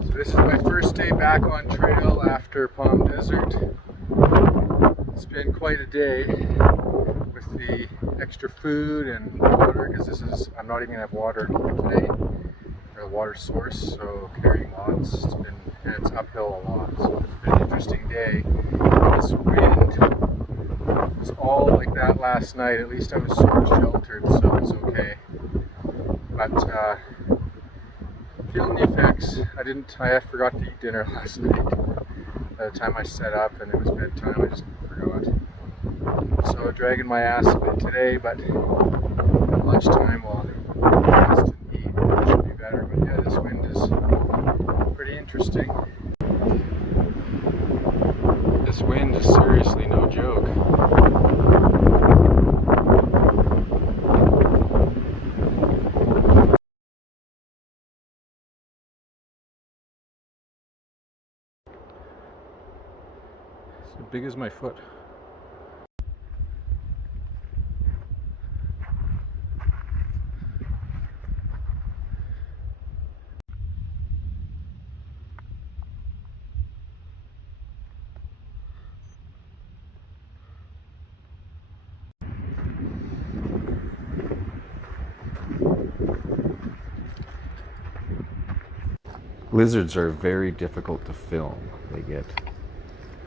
So this is my first day back on trail after Palm Desert. It's been quite a day with the extra food and water, because I'm not even gonna have water today, or a water source, so carrying lots. And it's uphill a lot, so it's been an interesting day. This wind was all like that last night. At least I was sort of sheltered, so it's okay. But feeling the effects. I forgot to eat dinner last night. By the time I set up and it was bedtime, I just forgot. So dragging my ass a bit today, but at lunchtime I'll rest and eat. It should be better. But yeah, this wind is pretty interesting. This wind is seriously no joke. It's as big as my foot. Lizards are very difficult to film. They get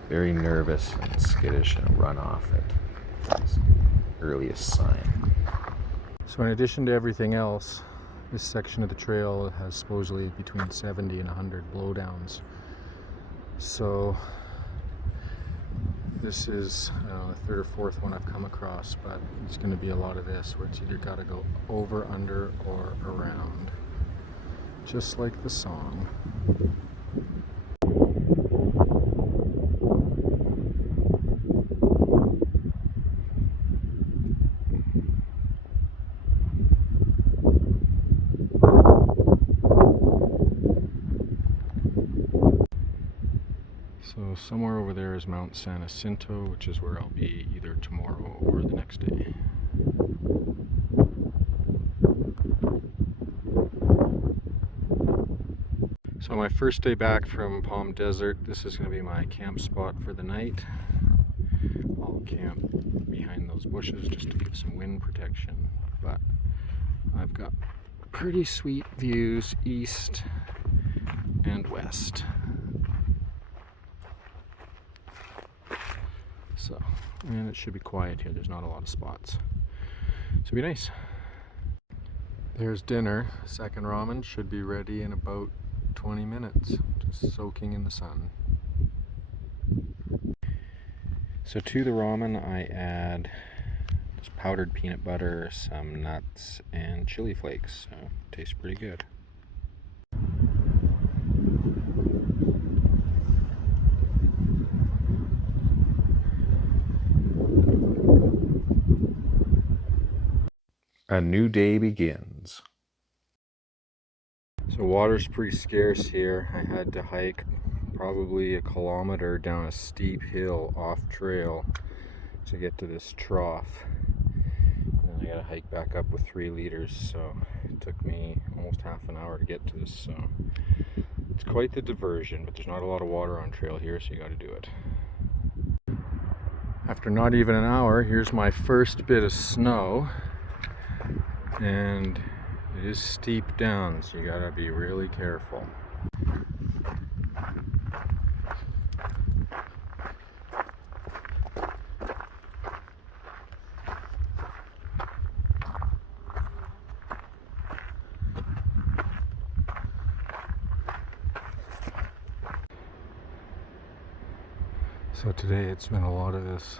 very nervous and skittish and run off at its earliest sign. So in addition to everything else, this section of the trail has supposedly between 70 and 100 blowdowns. So this is the third or fourth one I've come across, but it's going to be a lot of this, where it's either got to go over, under, or around. Just like the song. So somewhere over there is Mt San Jacinto, which is where I'll be either tomorrow or the next day. So my first day back from Palm Desert, this is going to be my camp spot for the night. I'll camp behind those bushes just to get some wind protection, but I've got pretty sweet views east and west. So, and it should be quiet here. There's not a lot of spots. So it'll be nice. There's dinner. Second ramen should be ready in about 20 minutes, just soaking in the sun. So to the ramen I add just powdered peanut butter, some nuts, and chili flakes. So it tastes pretty good. A new day begins. So water's pretty scarce here. I had to hike probably a kilometer down a steep hill off trail to get to this trough. And I gotta hike back up with 3 liters, so it took me almost half an hour to get to this. So it's quite the diversion, but there's not a lot of water on trail here, so you gotta do it. After not even an hour, here's my first bit of snow. And it is steep down, so you gotta be really careful. So today it's been a lot of this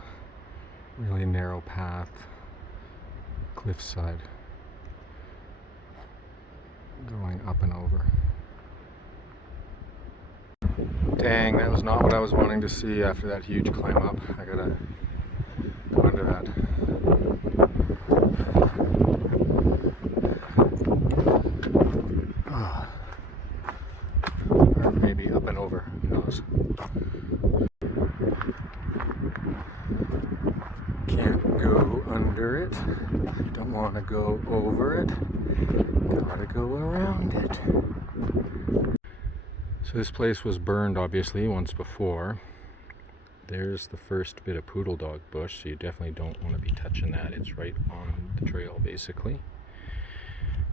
really narrow path, cliffside, going up and over. Dang, that was not what I was wanting to see after that huge climb up. I gotta go under that. Or maybe up and over, who knows. Can't go under it, don't want to go over it, gotta go around it. So this place was burned obviously once before. There's the first bit of poodle dog bush, so you definitely don't want to be touching that. It's right on the trail basically.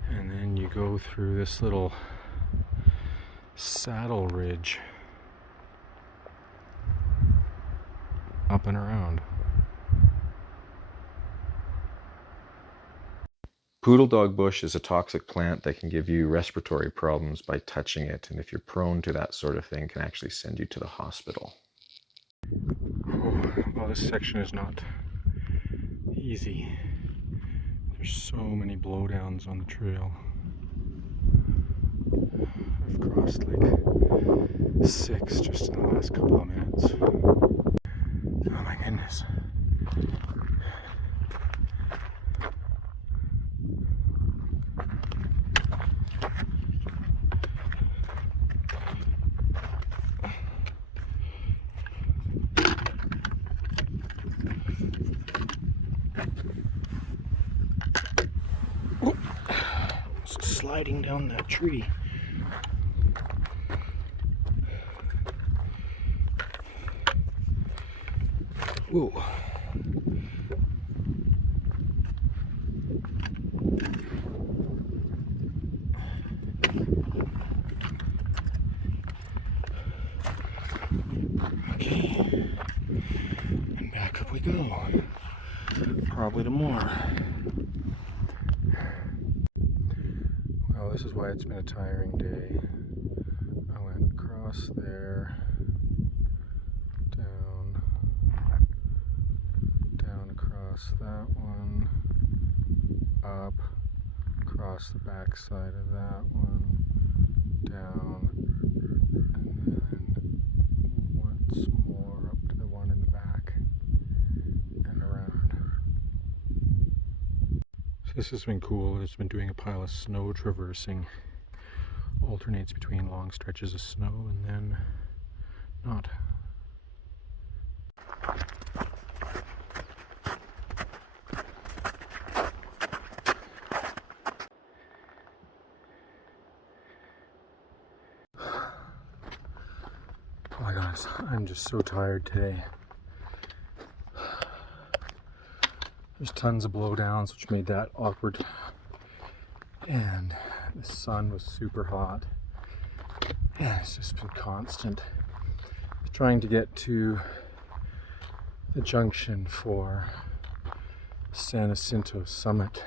And then you go through this little saddle ridge up and around. Poodle dog bush is a toxic plant that can give you respiratory problems by touching it, and if you're prone to that sort of thing, can actually send you to the hospital. Oh, well, this section is not easy. There's so many blowdowns on the trail. I've crossed like 6 just in the last couple of minutes. Oh my goodness. Oh, sliding down that tree. Ooh. Okay. And back up we go. Probably to more. Well, this is why it's been a tiring day. I went across there, down across that one, up, across the back side of that one, down, and then once more up to the one in the back and around. So this has been cool. It's been doing a pile of snow traversing. Alternates between long stretches of snow and then not. Oh my gosh, I'm just so tired today. There's tons of blowdowns, which made that awkward. And the sun was super hot. And it's just been constant. Trying to get to the junction for San Jacinto summit.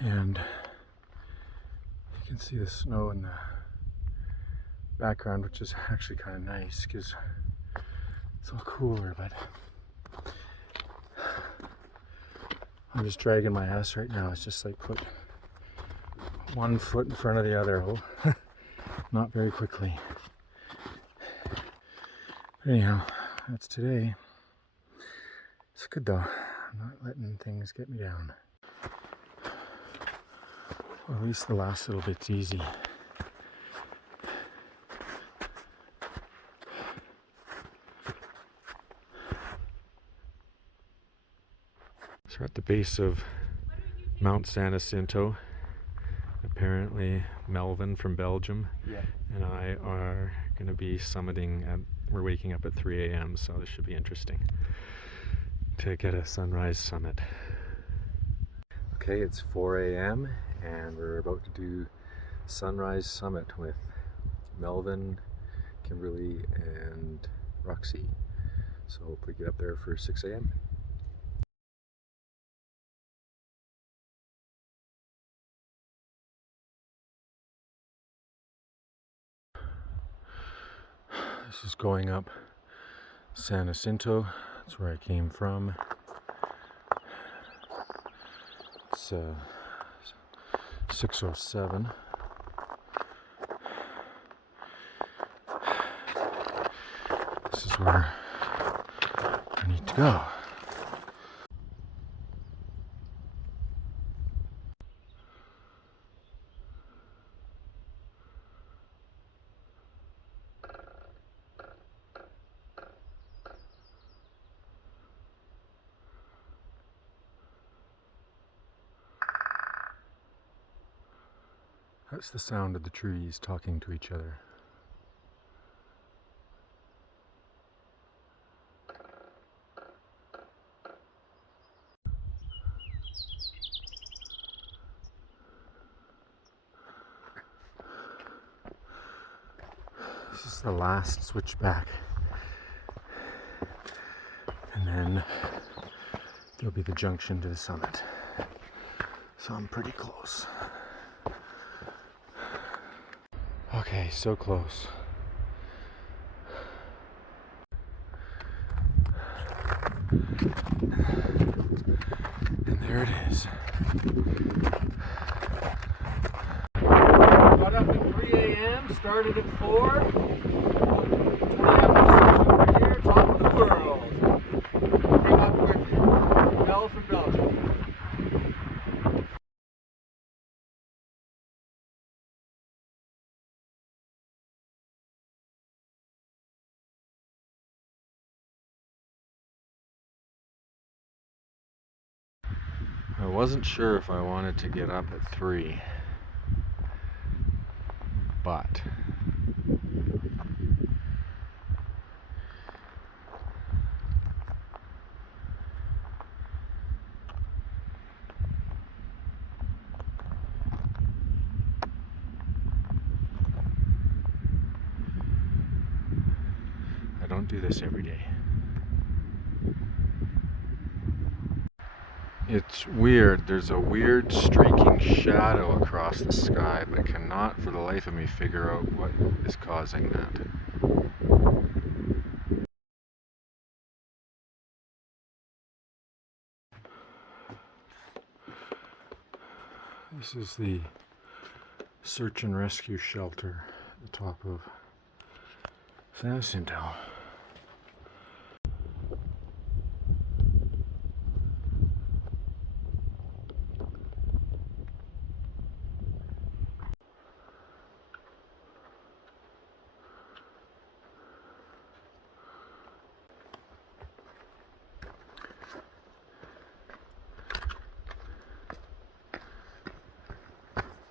And you can see the snow in the background, which is actually kind of nice because it's all cooler, but I'm just dragging my ass right now. It's just like put one foot in front of the other. Oh, not very quickly. Anyhow, that's today. It's good though. I'm not letting things get me down. Well, at least the last little bit's easy. So we're at the base of Mt San Jacinto. Apparently Melvin from Belgium and I are going to be summiting at, we're waking up at 3 a.m. so this should be interesting to get a sunrise summit. Okay, it's 4 a.m. and we're about to do sunrise summit with Melvin, Kimberly and Roxy. So hope we get up there for 6 a.m. This is going up San Jacinto. That's where I came from. It's 6:07. This is where I need to go. That's the sound of the trees talking to each other. This is the last switchback, and then there'll be the junction to the summit. So I'm pretty close. Okay, so close. And there it is. Got up at 3 a.m., started at 4. 20 episodes over here, top of the world. Came up with Mel from Belgium. I wasn't sure if I wanted to get up at 3, but I don't do this every day. It's weird, there's a weird streaking shadow across the sky, but I cannot for the life of me figure out what is causing that. This is the search and rescue shelter at the top of San Jacinto.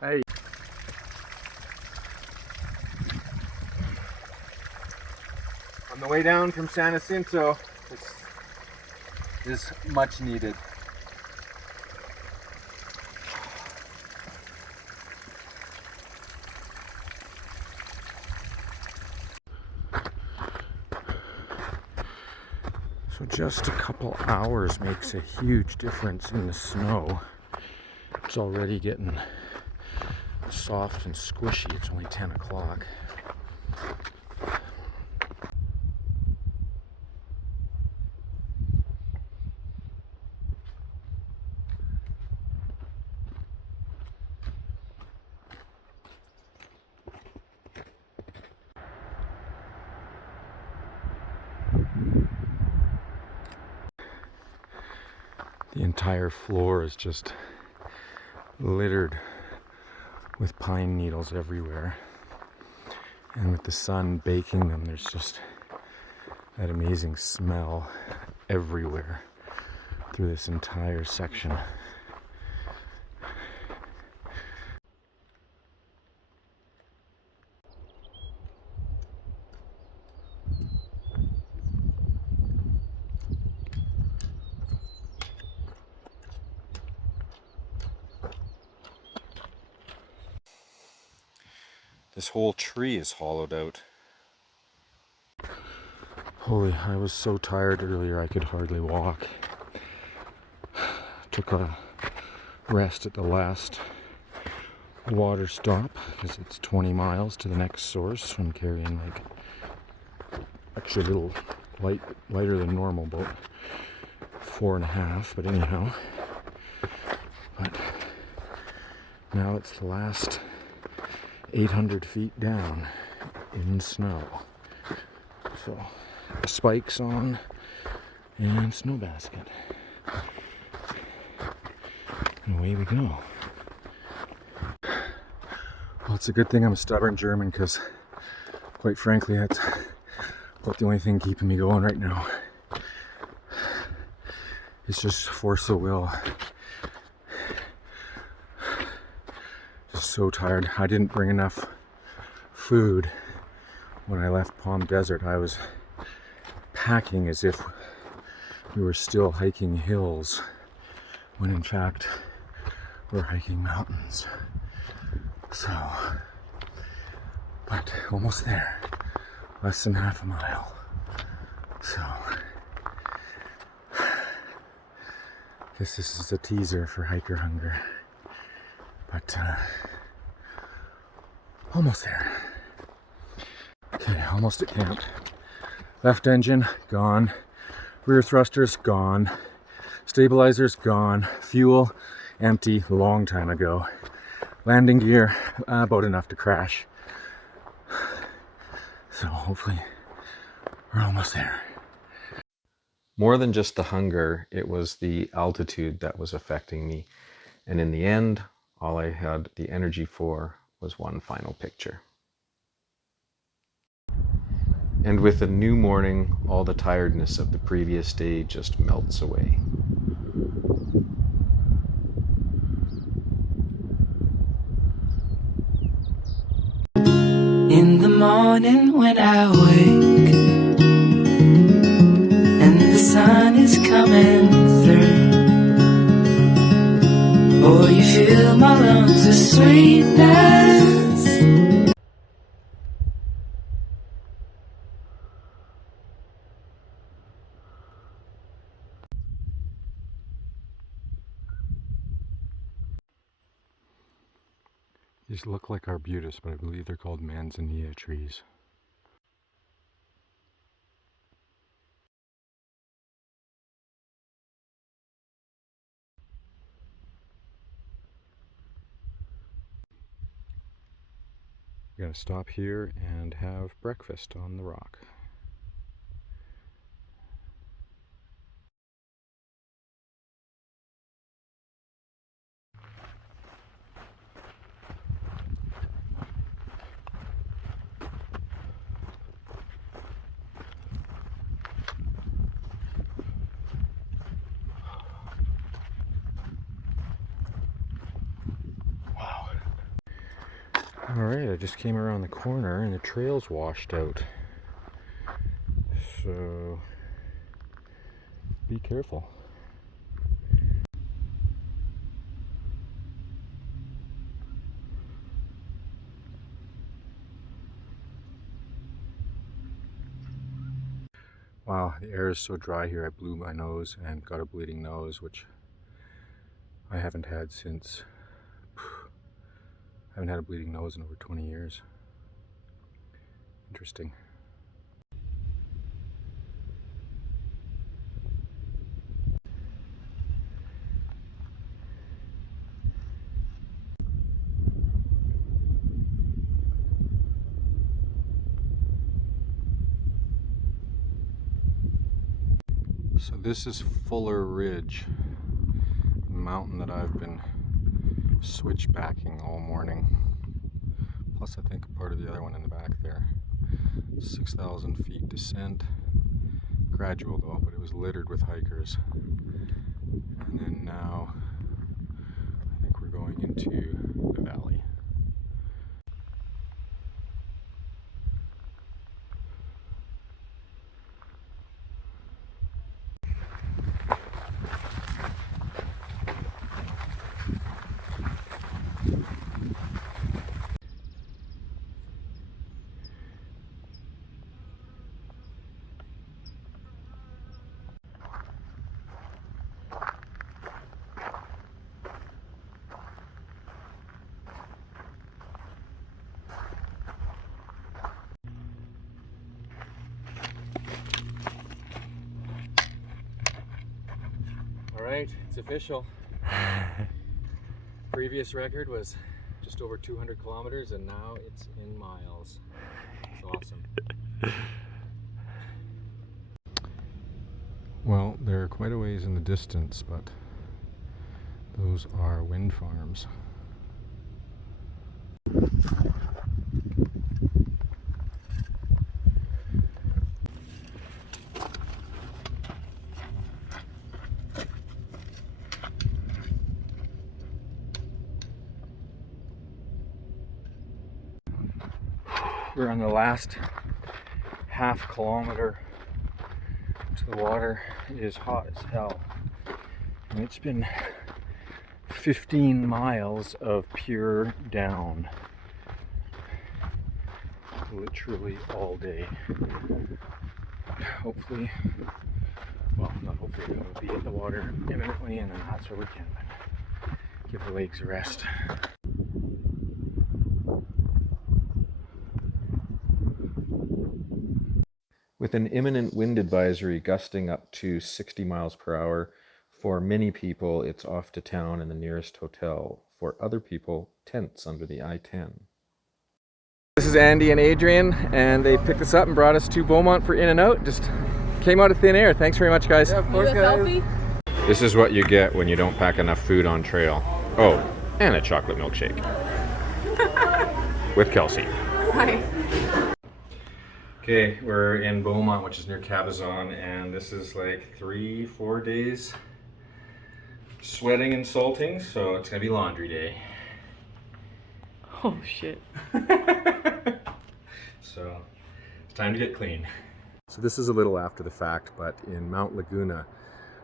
Hey. On the way down from San Jacinto, this is much needed. So just a couple hours makes a huge difference in the snow. It's already getting soft and squishy. It's only 10 o'clock. The entire floor is just littered with pine needles everywhere. And with the sun baking them, there's just that amazing smell everywhere through this entire section. This whole tree is hollowed out. Holy, I was so tired earlier I could hardly walk. Took a rest at the last water stop because it's 20 miles to the next source. I'm carrying like actually a little lighter than normal, about 4.5, but anyhow. But now it's the last 800 feet down in snow. So spikes on and snow basket. And away we go. Well, it's a good thing I'm a stubborn German, because quite frankly that's about the only thing keeping me going right now. It's just force of will. Just so tired. I didn't bring enough food when I left Palm Desert. I was packing as if we were still hiking hills, when in fact we're hiking mountains. So, but almost there. Less than half a mile. So, guess this is a teaser for hiker hunger. But almost there. Okay, almost at camp. Left engine gone. Rear thrusters gone. Stabilizers gone. Fuel empty long time ago. Landing gear about enough to crash. So hopefully we're almost there. More than just the hunger, it was the altitude that was affecting me. And in the end, all I had the energy for was one final picture. And with a new morning, all the tiredness of the previous day just melts away. In the morning when I wake and the sun is coming through, oh, you fill my lungs with sweetness. These look like arbutus, but I believe they're called manzanilla trees. We're gonna stop here and have breakfast on the rock. Wow. Alright, I just came around the corner and the trail's washed out. So be careful. Wow, the air is so dry here. I blew my nose and got a bleeding nose, which I haven't had since. I haven't had a bleeding nose in over 20 years. Interesting. So this is Fuller Ridge, the mountain that I've been switchbacking all morning. Plus I think a part of the other one in the back there. 6,000 feet descent. Gradual though, but it was littered with hikers. And then now I think we're going into the valley. Alright, it's official. Previous record was just over 200 kilometers and now it's in miles. It's awesome. Well, they're quite a ways in the distance, but those are wind farms. We're on the last half kilometer to the water. It is hot as hell. And it's been 15 miles of pure down. Literally all day. Hopefully, well, not hopefully, we'll be in the water imminently, and then that's where we can give the legs a rest. With an imminent wind advisory gusting up to 60 miles per hour, for many people it's off to town and the nearest hotel. For other people, tents under the I-10. This is Andy and Adrian, and they picked us up and brought us to Beaumont for In-N-Out. Just came out of thin air. Thanks very much, guys. Yeah, of course, guys. This is what you get when you don't pack enough food on trail. Oh, and a chocolate milkshake. With Kelsey. Hi. Okay, we're in Beaumont, which is near Cabazon, and this is like 3-4 days sweating and salting, so it's gonna be laundry day. Oh shit. So it's time to get clean. So this is a little after the fact, but in Mount Laguna,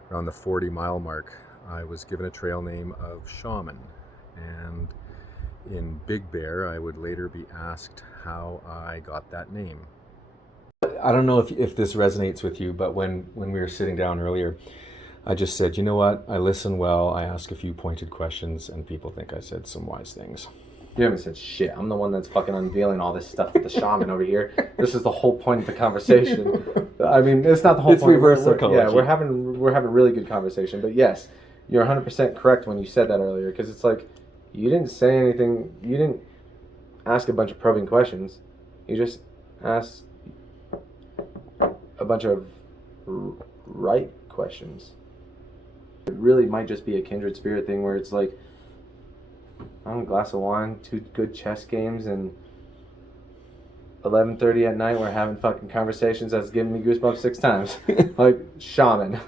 around the 40-mile mark, I was given a trail name of Shaman, and in Big Bear, I would later be asked how I got that name. I don't know if this resonates with you, but when we were sitting down earlier, I just said, you know what, I listen well, I ask a few pointed questions, and people think I said some wise things. You haven't said shit. I'm the one that's fucking unveiling all this stuff with the shaman over here. This is the whole point of the conversation. I mean, it's not the whole It's point. reverse psychology. Yeah, we're having a really good conversation. But yes, you're 100% correct when you said that earlier, because it's like, you didn't say anything, you didn't ask a bunch of probing questions. You just asked a bunch of right questions. It really might just be a kindred spirit thing where it's like, I don't know, a glass of wine, 2 good chess games, and 11:30 at night we're having fucking conversations that's giving me goosebumps 6 times. Like, shaman.